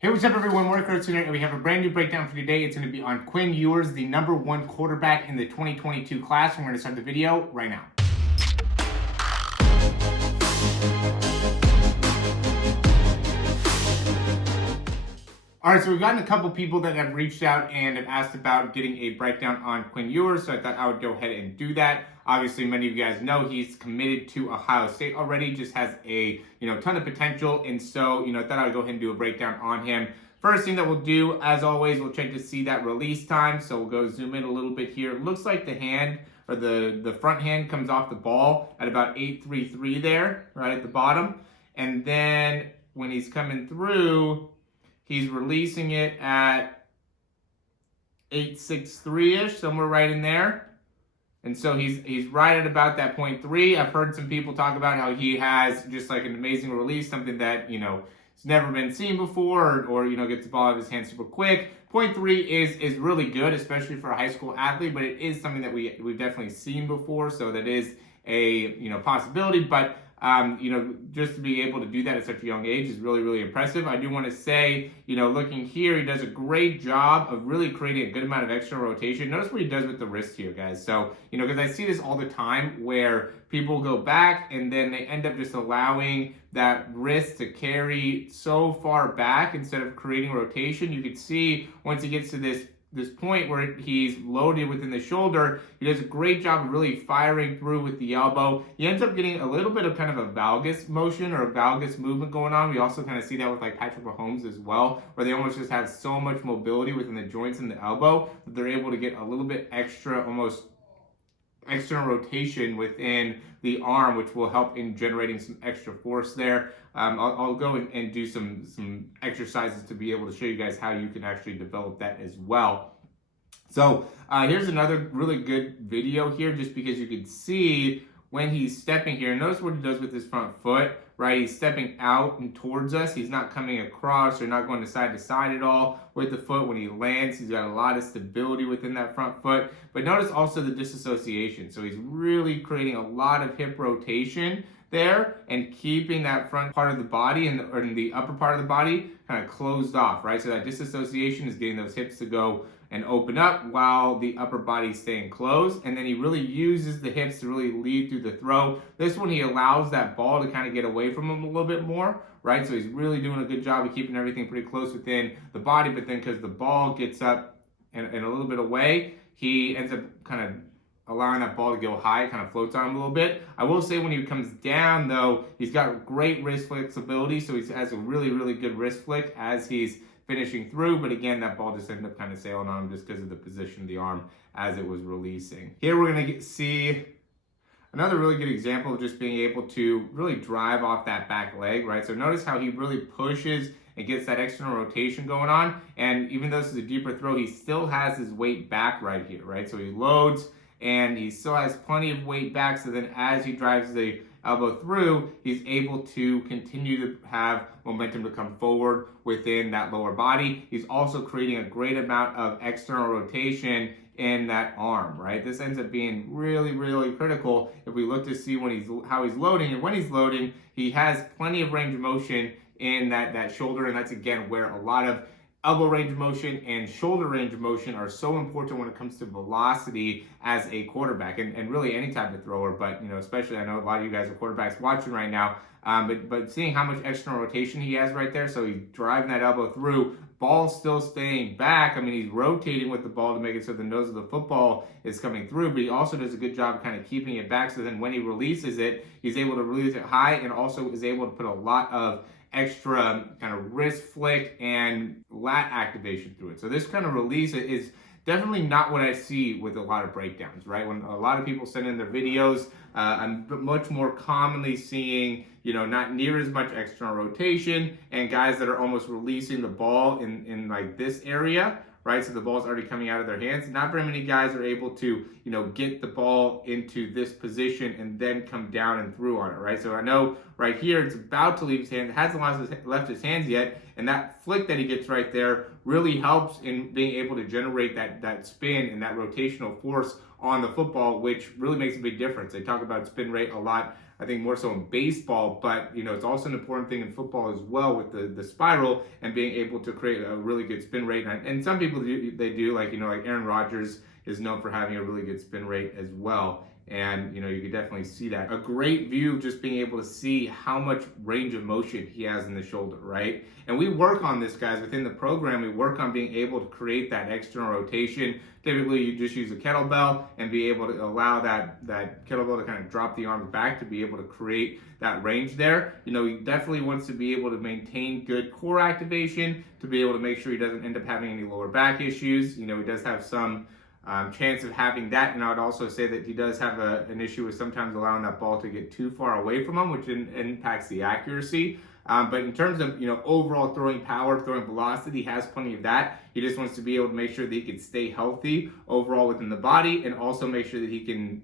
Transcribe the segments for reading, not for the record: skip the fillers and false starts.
Hey, what's up everyone, Morey Croson here, and we have a brand new breakdown for today. It's going to be on Quinn Ewers, the #1 quarterback in the 2022 class. We're going to start the video right now. All right, so we've gotten a couple people that have reached out and have asked about getting a breakdown on Quinn Ewers, so I thought I would go ahead and do that. Obviously, many of you guys know he's committed to Ohio State already, just has a ton of potential, and so I thought I would go ahead and do a breakdown on him. First thing that we'll do, as always, we'll check to see that release time. So we'll go zoom in a little bit here. It looks like the hand or the front hand comes off the ball at about 8.33 there, right at the bottom, and then when he's coming through, he's releasing it at 8.63-ish, somewhere right in there. And so he's right at about that 0.3. I've heard some people talk about how he has just like an amazing release, something that, it's never been seen before, or gets the ball out of his hand super quick. 0.3 is really good, especially for a high school athlete, but it is something that we've definitely seen before, so that is a possibility. But just to be able to do that at such a young age is really, really impressive. I do want to say, looking here, he does a great job of really creating a good amount of external rotation. Notice what he does with the wrist here, guys. So, because I see this all the time where people go back and then they end up just allowing that wrist to carry so far back instead of creating rotation. You can see once he gets to this point where he's loaded within the shoulder, he does a great job of really firing through with the elbow. He ends up getting a little bit of kind of a valgus motion or a valgus movement going on. We also kind of see that with like Patrick Mahomes as well, where they almost just have so much mobility within the joints in the elbow that they're able to get a little bit extra, almost external rotation within the arm, which will help in generating some extra force there. I'll go and do some exercises to be able to show you guys how you can actually develop that as well. So here's another really good video here, just because you can see when he's stepping here. Notice what he does with his front foot, right? He's stepping out and towards us. He's not coming across or not going to side at all with the foot. When he lands, he's got a lot of stability within that front foot. But notice also the disassociation. So he's really creating a lot of hip rotation there and keeping that front part of the body or in the upper part of the body kind of closed off, right? So that disassociation is getting those hips to go and open up while the upper body is staying closed. And then he really uses the hips to really lead through the throw. This one, he allows that ball to kind of get away from him a little bit more, right? So he's really doing a good job of keeping everything pretty close within the body, but then because the ball gets up and a little bit away, he ends up kind of allowing that ball to go high. It kind of floats on him a little bit. I will say when he comes down, though, he's got great wrist flexibility, so he has a really, really good wrist flick as he's finishing through, but again, that ball just ended up kind of sailing on him just because of the position of the arm as it was releasing. Here we're going to see another really good example of just being able to really drive off that back leg, right? So notice how he really pushes and gets that external rotation going on, and even though this is a deeper throw, he still has his weight back right here, right? So he loads, and he still has plenty of weight back, so then as he drives the elbow through, he's able to continue to have momentum to come forward within that lower body. He's also creating a great amount of external rotation in that arm, right? This ends up being really, really critical if we look to see how he's loading. And when he's loading, he has plenty of range of motion in that shoulder, and that's again where a lot of elbow range of motion and shoulder range of motion are so important when it comes to velocity as a quarterback, and really any type of thrower, but especially I know a lot of you guys are quarterbacks watching right now, but seeing how much external rotation he has right there, so he's driving that elbow through, ball still staying back. I mean, he's rotating with the ball to make it so the nose of the football is coming through, but he also does a good job of kind of keeping it back, so then when he releases it, he's able to release it high and also is able to put a lot of extra kind of wrist flick and lat activation through it. So this kind of release is definitely not what I see with a lot of breakdowns, right? When a lot of people send in their videos, I'm much more commonly seeing, not near as much external rotation and guys that are almost releasing the ball in like this area, right? So the ball's already coming out of their hands. Not very many guys are able to, get the ball into this position and then come down and through on it, right? So I know right here, it's about to leave his hand, hasn't left his hands yet, and that flick that he gets right there really helps in being able to generate that spin and that rotational force on the football, which really makes a big difference. They talk about spin rate a lot I think more so in baseball, but it's also an important thing in football as well with the spiral and being able to create a really good spin rate. And some people do like Aaron Rodgers is known for having a really good spin rate as well. And you could definitely see that. A great view, just being able to see how much range of motion he has in the shoulder, right? And we work on this, guys, within the program. We work on being able to create that external rotation. Typically, you just use a kettlebell and be able to allow that kettlebell to kind of drop the arms back to be able to create that range there. He definitely wants to be able to maintain good core activation to be able to make sure he doesn't end up having any lower back issues. He does have some chance of having that, and I would also say that he does have an issue with sometimes allowing that ball to get too far away from him, which impacts the accuracy. But in terms of overall throwing power, throwing velocity, he has plenty of that. He just wants to be able to make sure that he can stay healthy overall within the body, and also make sure that he can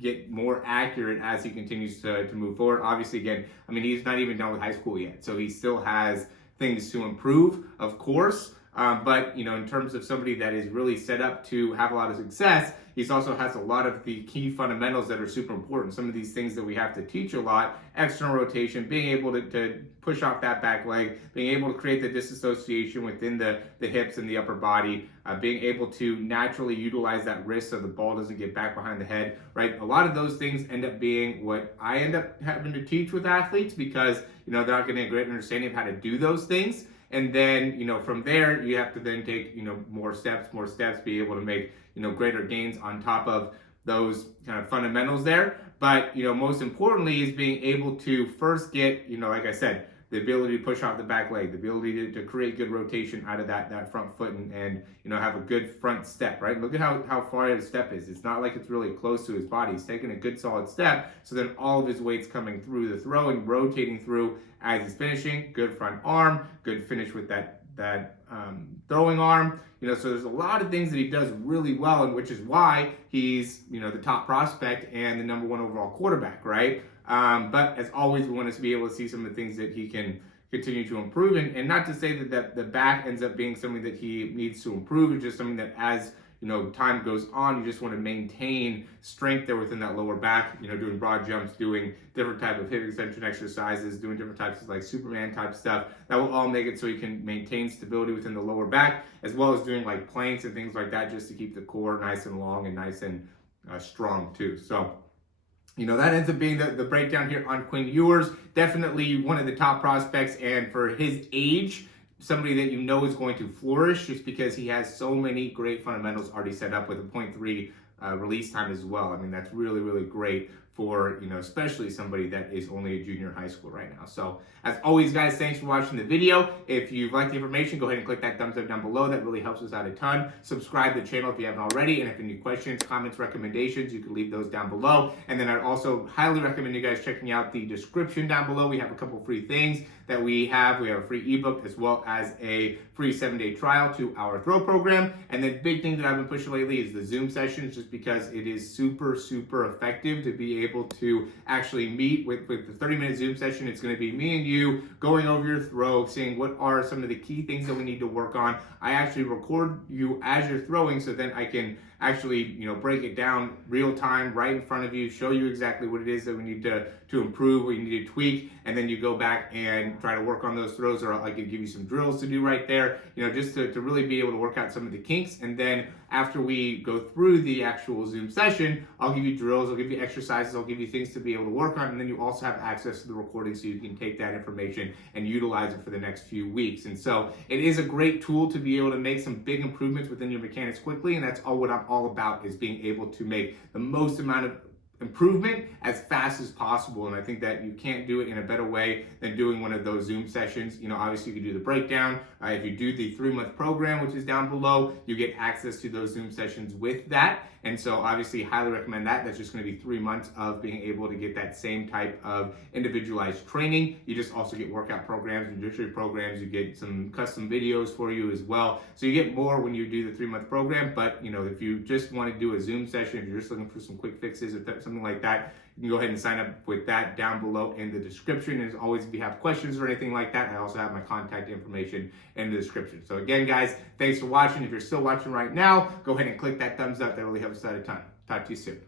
get more accurate as he continues to move forward. Obviously, again, he's not even done with high school yet, so he still has things to improve, of course. But in terms of somebody that is really set up to have a lot of success, he also has a lot of the key fundamentals that are super important. Some of these things that we have to teach a lot: external rotation, being able to push off that back leg, being able to create the disassociation within the hips and the upper body, being able to naturally utilize that wrist so the ball doesn't get back behind the head, right? A lot of those things end up being what I end up having to teach with athletes, because they're not getting a great understanding of how to do those things. And then, from there, you have to then take, more steps, be able to make, greater gains on top of those kind of fundamentals there. But, most importantly is being able to first get, like I said, the ability to push off the back leg, the ability to create good rotation out of that front foot and have a good front step, right? Look at how far his step is. It's not like it's really close to his body. He's taking a good solid step, so then all of his weight's coming through the throw and rotating through as he's finishing. Good front arm, good finish with that throwing arm. So there's a lot of things that he does really well, and which is why he's the top prospect and the #1 overall quarterback, right? But as always, we want to be able to see some of the things that he can continue to improve, and not to say that the back ends up being something that he needs to improve. It's just something that as time goes on, you just want to maintain strength there within that lower back, doing broad jumps, doing different type of hip extension exercises, doing different types of like Superman type stuff. That will all make it so you can maintain stability within the lower back, as well as doing like planks and things like that, just to keep the core nice and long and nice and strong too. So that ends up being the breakdown here on Quinn Ewers. Definitely one of the top prospects, and for his age, somebody that is going to flourish, just because he has so many great fundamentals already set up with a 0.3 release time as well. That's really, really great for, especially somebody that is only a junior in high school right now. So as always, guys, thanks for watching the video. If you've liked the information, go ahead and click that thumbs up down below. That really helps us out a ton. Subscribe to the channel if you haven't already. And if you have any questions, comments, recommendations, you can leave those down below. And then I'd also highly recommend you guys checking out the description down below. We have a couple free things that we have. We have a free ebook as well as a free 7-day trial to our throw program. And the big thing that I've been pushing lately is the Zoom sessions, just because it is super, super effective to be able to actually meet with the 30-minute Zoom session. It's going to be me and you going over your throw, seeing what are some of the key things that we need to work on. I actually record you as you're throwing, so then I can actually break it down real time right in front of you, show you exactly what it is that we need to improve, what you need to tweak, and then you go back and try to work on those throws, or I could give you some drills to do right there, just to really be able to work out some of the kinks. And then after we go through the actual Zoom session, I'll give you drills, I'll give you exercises, I'll give you things to be able to work on, and then you also have access to the recording so you can take that information and utilize it for the next few weeks. And so it is a great tool to be able to make some big improvements within your mechanics quickly, and that's what I'm all about, is being able to make the most amount of improvement as fast as possible. And I think that you can't do it in a better way than doing one of those Zoom sessions. Obviously you can do the breakdown. If you do the 3-month program, which is down below, you get access to those Zoom sessions with that. And so obviously highly recommend that. That's just going to be 3 months of being able to get that same type of individualized training. You just also get workout programs, nutrition programs, you get some custom videos for you as well. So you get more when you do the 3-month program. But if you just want to do a Zoom session, if you're just looking for some quick fixes or something like that, you can go ahead and sign up with that down below in the description. And as always, if you have questions or anything like that, I also have my contact information in the description. So again, guys, thanks for watching. If you're still watching right now, go ahead and click that thumbs up. That really helps us out a ton. Talk to you soon.